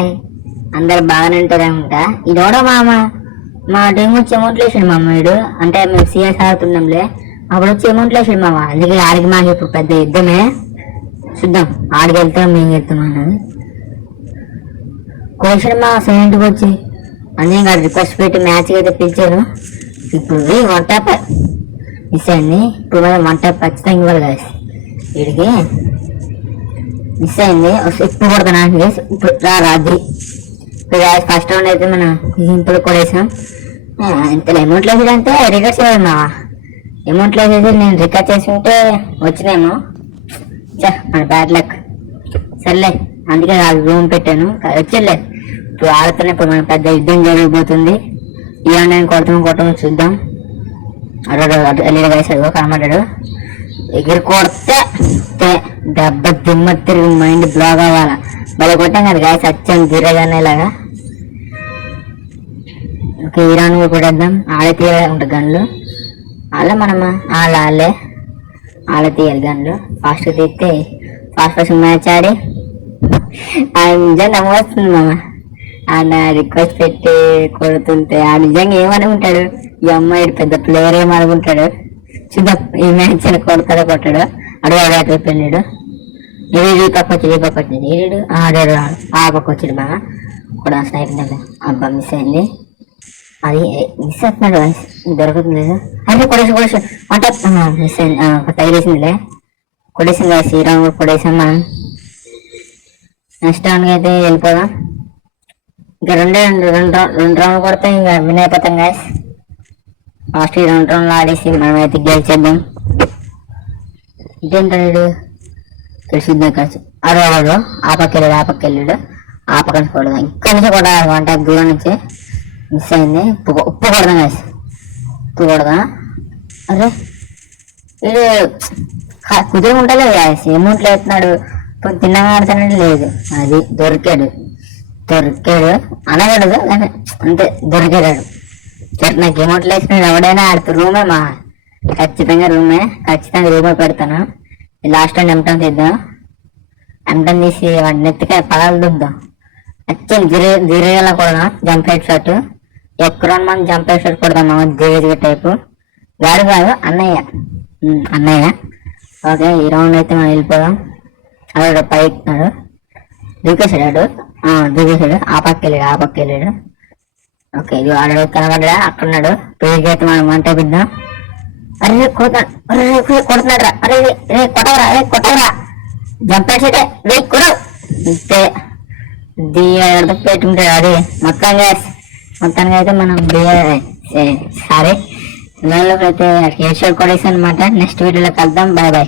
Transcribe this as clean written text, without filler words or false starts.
Hi, అందరు బాగానే ఉంటారనుకుంటా. ఇదోడో మా టీం వచ్చి అమౌంట్లు వేసాడు మామ. వీడు అంటే మేము సిఎస్ ఆడుతున్నాంలే, అప్పుడు వచ్చి అమౌంట్లు వేసాడు మామ. అందుకే ఆడికి మాకు ఇప్పుడు పెద్ద యుద్ధమే. చూద్దాం, ఆడికి వెళ్తాం మేము వెళ్తాం అన్నది కోసాడు మా సెవెంట్కి వచ్చి. అందుకే కాదు రిక్వెస్ట్ పెట్టి మ్యాచ్కి అయితే పిలిచారు. ఇప్పుడు వంట మిస్ అయింది. ఇప్పుడు మనం వంట ఖచ్చితంగా ఇవ్వాలి కదా వీడికి. మిస్ అయింది, ఇప్పుడు కొడతాను ఇప్పుడు రాత్రి. ఇప్పుడు ఫస్ట్ రౌండ్ అయితే మనం ఇప్పుడు కొడేసాం. ఇంతలో అమౌంట్లో వేసేదంటే రికార్డ్ చేయాలి మా. అమౌంట్లో వేసేసి నేను రికార్డ్ చేసి ఉంటే వచ్చినేమో. మన బ్యాడ్ లక్. సర్లే, అందుకే రూమ్ పెట్టాను. వచ్చేలే, ఇప్పుడు ఆడుతున్నా. ఇప్పుడు మన పెద్ద యుద్ధం జరగబోతుంది. ఈ రౌండ్ నేను కొడతాము చూద్దాం. అడు వేసాడు కనబడ్డాడు. ఎగిరి కొడితే దెబ్బ దిమ్మ తిరిగి మైండ్ బ్లాక్ అవ్వాలా. మళ్ళీ కొట్టాం కదా గాయస్, వచ్చాను తిరగనేలాగా. ఓకే, ఈ రౌండ్ కొట్టేద్దాం. ఆడే తీయాలి ఉంటుంది గన్లు. అలా మనమా ఆడే తీయాలి గన్లు. ఫాస్ట్ తీస్తే ఫాస్ట్ మ్యాచ్ ఆడి నిజంగా నమ్మొస్తుంది మామ. ఆయన రిక్వెస్ట్ పెట్టి కొడుతుంటే ఆ నిజంగా ఏమనుకుంటాడు, ఈ అమ్మాయి పెద్ద ప్లేయర్ ఏమనుకుంటాడు. చూద్దాం ఈ మ్యాచ్ కొడతాడో కొట్టాడు. అటు వెళ్ళాడు. ఈ పక్క వచ్చింది ఏడు ఆడాడు. ఆ పక్క వచ్చాడు బాగా కూడా స్నైపర్. అబ్బా మిస్ అయింది. అది మిస్ అవుతున్నాడు, దొరుకుతుంది లేదు. అంటే కొడేసి అంటే మిస్ అయింది. తగిలేసిందిలే, కొడేసింది కదా. శ్రీరామ్ కూడా కొడేసాం మనం. నెక్స్ట్ రౌండ్కి అయితే వెళ్ళిపోదాం. ఇంకా రెండు రౌండ్లు కొడితే ఇంకా విన్ అయిపోతాం గాయస్. ఫాస్ట్ ఈ 2 రౌండ్లు ఆడేసి మనమైతే గెలిచేద్దాం. ఇదేంటాడు తెలిసిద్దాం ఖర్చు. అరవాడు ఆ పక్క వెళ్ళాడు. ఆ పక్క నుంచి కొడదాం. ఇక్కడ నుంచి కూడా 1 టైప్ దూరం నుంచి మిస్ అయింది. ఉప్పు కొడదాం గాయస్, ఉప్పు కొడదాం. అరే వీడు కుదిరి ఉంటలేదు గాయస్. అమౌంట్లు వేస్తున్నాడు. ఇప్పుడు తిన్నగా ఆడుతానంటే లేదు. అది దొరికాడు అనగడదు అంతే, దొరికాడు. నాకు అమౌంట్లు వేసినాడు. ఎవడైనా ఆడుతూ రూమే మా, ఖచ్చితంగా రూమే పెడతాను. లాస్ట్ టైం ఎంటన్ తీద్దాం. ఎంటన్ తీసి వాడిని నెత్తికాయ పదాలు దుద్దాం. వచ్చాను జిరేలా కొడదాం. జంప్ హెడ్ షాట్ ఎక్కడ మనం జంప్ హెడ్ షాట్ కొడదాం. జిరేజీ టైపు గాడు కాదు, అన్నయ్య. ఓకే, ఈ రౌండ్ అయితే మనం వెళ్ళిపోదాం. అదే పైకినాడు, దూకేసాడు. ఆ పక్క వెళ్ళాడు. ఓకే, ఇది ఆడాడు కనబడ్డా. అక్కడున్నాడు. పేరుకి అయితే మనం వంట పిద్దాం. అరే కొడుతున్నాడు రా. అరే కొట్టవరా జంప్ చేసే కొడవు ఇంతే. పెట్టుకుంటాడు. అది మొత్తానికి అయితే మనం సారీ అయితే హెడ్ షాట్ కొడేసాను అనమాట. నెక్స్ట్ వీడియోలో కలుద్దాం. బాయ్.